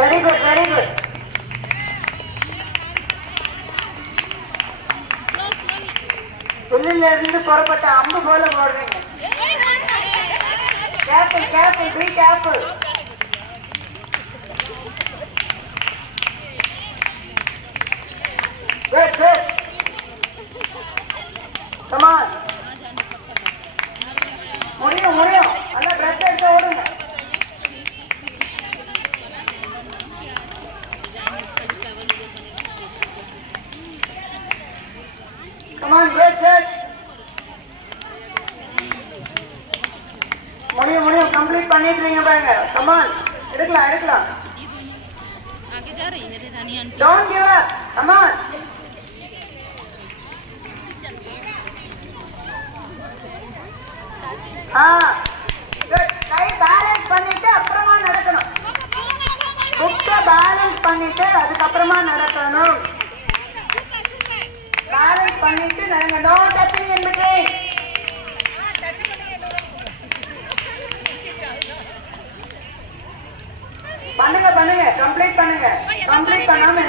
Very good very good. புல்லில் இருந்து புறப்பட்ட அம்பு போல போடுறீங்க. Careful careful be careful. Good good. Come on. முடியும் முடியும். நல்லா பிரஷ் எடுத்து ஓடுங்க. Come on, good, good. முடியும் கம்ப்ளீட் பண்ணிடுறீங்க பாருங்க. Come on, எடுக்கலாம். Don't give up. Come on. Good. கை பேலன்ஸ் பண்ணிட்டு அப்புறமா நடக்கணும். புக்க பேலன்ஸ் பண்ணிட்டு அதுக்கப்புறமா நடக்கணும். பேலன்ஸ் பண்ணிட்டு நடங்க. No touching in between. பண்ணுங்க கம்ப்ளீட் பண்ணுங்க. கம்ப்ளீட் பண்ணாம